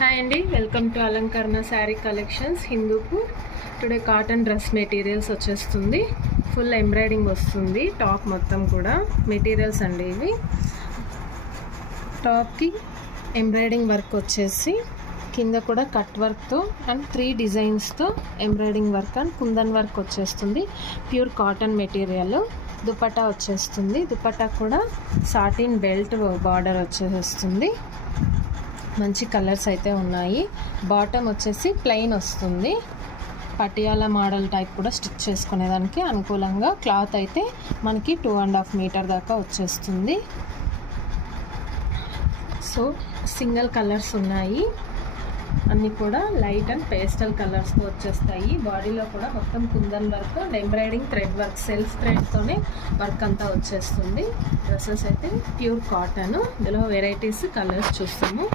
Hi అండి, welcome to అలంకరణ sari collections Hindupur. Today cotton dress materials వచ్చేస్తుంది. ఫుల్ ఎంబ్రాయిడింగ్ వస్తుంది టాప్ మొత్తం కూడా. మెటీరియల్స్ అండి ఇవి. టాప్కి ఎంబ్రాయిడింగ్ వర్క్ వచ్చేసి కింద కూడా కట్ వర్క్తో అండ్ 3 డిజైన్స్తో embroidering work and Kundan work వచ్చేస్తుంది. Pure cotton material. దుపట్టా వచ్చేస్తుంది. దుపట్టా కూడా సాటిన్ బెల్ట్ బార్డర్ వచ్చేస్తుంది. మంచి కలర్స్ అయితే ఉన్నాయి. బాటమ్ వచ్చేసి ప్లెయిన్ వస్తుంది. పటియాలా మోడల్ టైప్ కూడా స్టిచ్ చేసుకునేదానికి అనుకూలంగా. క్లాత్ అయితే మనకి 2.5 మీటర్ దాకా వచ్చేస్తుంది. సో సింగిల్ కలర్స్ ఉన్నాయి. అన్నీ కూడా లైట్ అండ్ పేస్టల్ కలర్స్తో వచ్చేస్తాయి. బాడీలో కూడా మొత్తం Kundan work and embroidering thread work, self థ్రెడ్తోనే వర్క్ అంతా వచ్చేస్తుంది. డ్రెస్సెస్ అయితే ప్యూర్ కాటన్. ఇందులో వెరైటీస్ కలర్స్ చూస్తాము.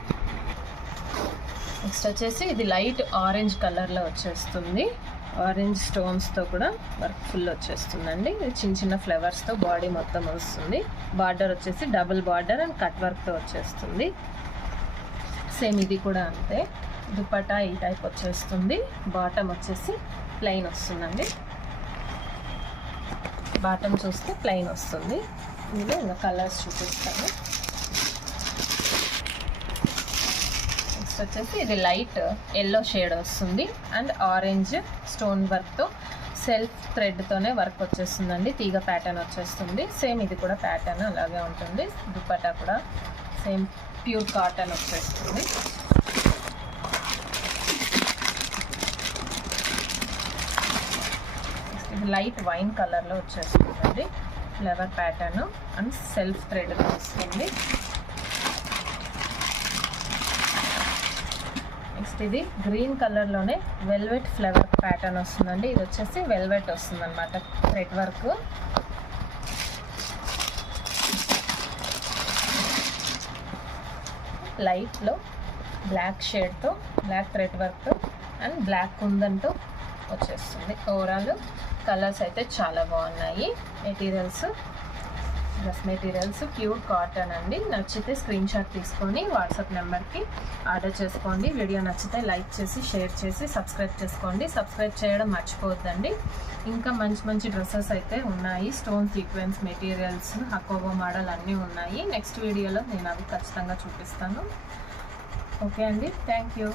నెక్స్ట్ వచ్చేసి ఇది లైట్ ఆరెంజ్ కలర్లో వచ్చేస్తుంది. ఆరెంజ్ స్టోన్స్తో కూడా వర్క్ ఫుల్ వచ్చేస్తుందండి. ఇది చిన్న చిన్న ఫ్లవర్స్తో బాడీ మొత్తం వస్తుంది. బార్డర్ వచ్చేసి డబుల్ బార్డర్ అండ్ కట్ వర్క్తో వచ్చేస్తుంది. సేమ్ ఇది కూడా అంతే. దుపట్టా ఈ టైప్ వచ్చేస్తుంది. బాటమ్ వచ్చేసి ప్లెయిన్ వస్తుందండి. బాటమ్ చూస్తే ప్లెయిన్ వస్తుంది. ఇందులో ఇంకా కలర్స్ చూపిస్తాను. నెక్స్ట్ వచ్చేసి ఇది లైట్ ఎల్లో షేడ్ వస్తుంది అండ్ ఆరెంజ్ స్టోన్ వర్క్తో సెల్ఫ్ థ్రెడ్తోనే వర్క్ వచ్చేస్తుందండి. తీగ ప్యాటర్న్ వచ్చేస్తుంది. సేమ్ ఇది కూడా ప్యాటర్న్ అలాగే ఉంటుంది. దుపట్టా కూడా సేమ్ ప్యూర్ కాటన్ వచ్చేస్తుంది. ఇది లైట్ వైన్ కలర్లో వచ్చేస్తుందండి. Flower pattern and self thread వస్తుంది. నెక్స్ట్ ఇది గ్రీన్ కలర్లోనే వెల్వెట్ ఫ్లవర్ ప్యాటర్న్ వస్తుందండి. ఇది వచ్చేసి వెల్వెట్ వస్తుంది అనమాట, థ్రెడ్ వర్క్. లైట్లో బ్లాక్ షేడ్తో బ్లాక్ థ్రెడ్ వర్క్తో అండ్ బ్లాక్ కుందన్తో వచ్చేస్తుంది. ఓవరాల్ కలర్స్ అయితే చాలా బాగున్నాయి. Materials dress materials pure cotton అండి. నచ్చితే స్క్రీన్ షాట్ తీసుకొని వాట్సాప్ నెంబర్కి ఆర్డర్ చేసుకోండి. వీడియో నచ్చితే లైక్ చేసి షేర్ చేసి సబ్స్క్రైబ్ చేసుకోండి. సబ్స్క్రైబ్ చేయడం మర్చిపోవద్దండి. ఇంకా మంచి మంచి డ్రెస్సెస్ అయితే ఉన్నాయి. స్టోన్ సీక్వెన్స్ మెటీరియల్స్, హకోబో మోడల్ అన్నీ ఉన్నాయి. నెక్స్ట్ వీడియోలో నేను అవి ఖచ్చితంగా చూపిస్తాను. ఓకే అండి, థ్యాంక్ యూ.